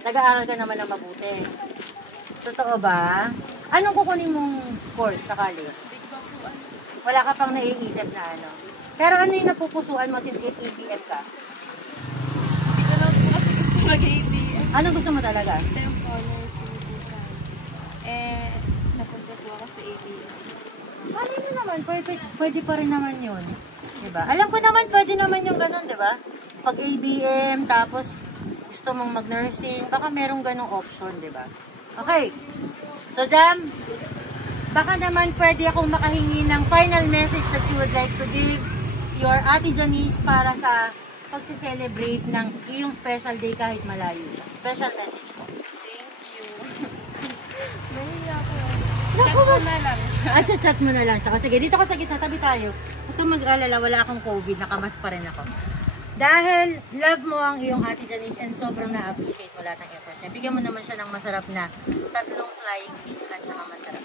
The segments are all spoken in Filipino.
Nag-aaral ka naman ng mabuti. Totoo ba? Anong kukunin mong course sa college? Wala ka pang naiisip na ano. Pero ano yung napupusuan mo since ABM ka? Hindi ko lang po kasi gusto mag-ABM. Ano gusto mo talaga? Yung honors, napunta po ako sa ABM. Ano yun naman? Pwede pa rin naman yun. Diba? Alam ko naman, pwede naman yung ganun, diba? Pag ABM, tapos gusto mong mag-nursing, baka merong ganung option, diba? Okay. So, Jam, baka naman pwede akong makahingi ng final message that you would like to give your Ate Janice para sa pagsi-celebrate ng iyong special day kahit malayo siya. Special message po. Thank you. Nahiya ko. Chat ko na lang siya. Chat mo na lang siya. Sige, dito ka sa gitna, tabi tayo. Huwag kang mag-alala, wala akong COVID, nakamas pa rin ako. Dahil love mo ang iyong Ate Janice and sobrang na-appreciate mo lahat ng effort niya. Bigyan mo naman siya ng masarap na 3 flying fish at saka masarap.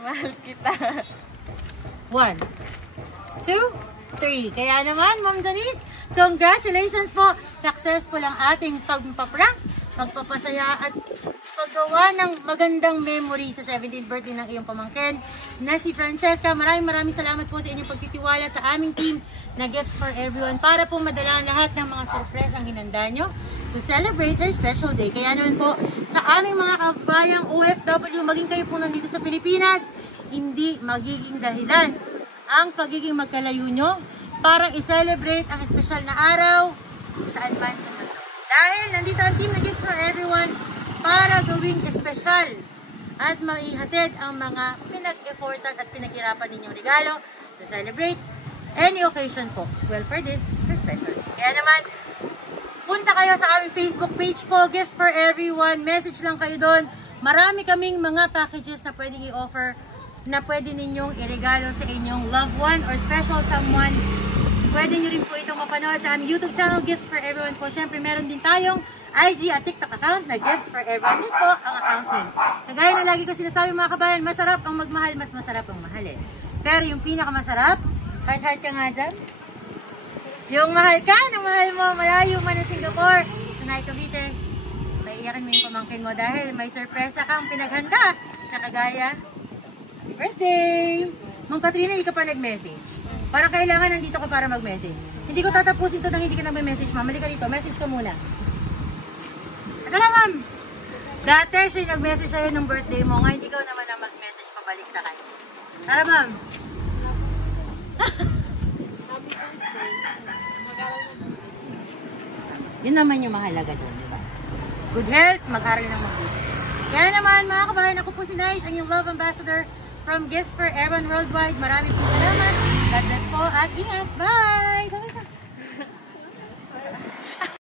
Mahal kita. 1, 2, 3. Kaya naman, Ma'am Janice, congratulations po! Successful ang ating pagpaprank, pagpapasaya at paggawa ng magandang memory sa 17th birthday ng iyong pamangkin na si Francesca. Maraming salamat po sa inyong pagtitiwala sa aming team na Gifts for Everyone para po madala lahat ng mga surprise ang hinanda nyo to celebrate her special day. Kaya naman po sa aming mga kabayang OFW, maging kayo po nandito sa Pilipinas, hindi magiging dahilan ang pagiging magkalayo nyo para i-celebrate ang espesyal na araw sa advance sa mundo. Dahil nandito ang team na Gifts for Everyone para gawing espesyal at maihatid ang mga pinag-effortan at pinaghirapan ninyong regalo to celebrate any occasion po. Well, for this, for special. Kaya naman, punta kayo sa aming Facebook page po, Gifts for Everyone. Message lang kayo doon. Marami kaming mga packages na pwedeng i-offer na pwede ninyong iregalo sa inyong loved one or special someone. Pwede nyo rin po itong mapanood sa aming YouTube channel, Gifts for Everyone po. Siyempre, meron din tayong IG at TikTok account na Gifts for Everyone. Din po ang account din. Kagaya na lagi ko sinasabi mga kabayan, masarap ang magmahal, mas masarap ang mahalin. Pero yung pinakamasarap, heart ka nga dyan. Yung mahal ka, ng mahal mo, malayo man sa Singapore. Tonight, Cavite, may iyakin mo yung pamangkin mo dahil may sorpresa kang pinaghanda na kagaya. Happy birthday! Ma'am Katrina, hindi ka pa nag-message. Parang kailangan nandito ka para mag-message. Hindi ko tatapusin to nang hindi ka nag-message, ma'am. Halika dito, message ka muna. Ito na, ma'am. Dati siya nag-message sa'yo ng birthday mo. Ngayon, ikaw naman ang mag-message pabalik sa kanya. Tara, ma'am. Yun naman yung mahalaga doon, di ba? Good health, mag-aral ng mabuti. Kaya naman, mga kabayan, ako po si Nice, ang yung love ambassador from Gifts for Everyone Worldwide. Maraming po salamat. God bless po at ingat. Bye!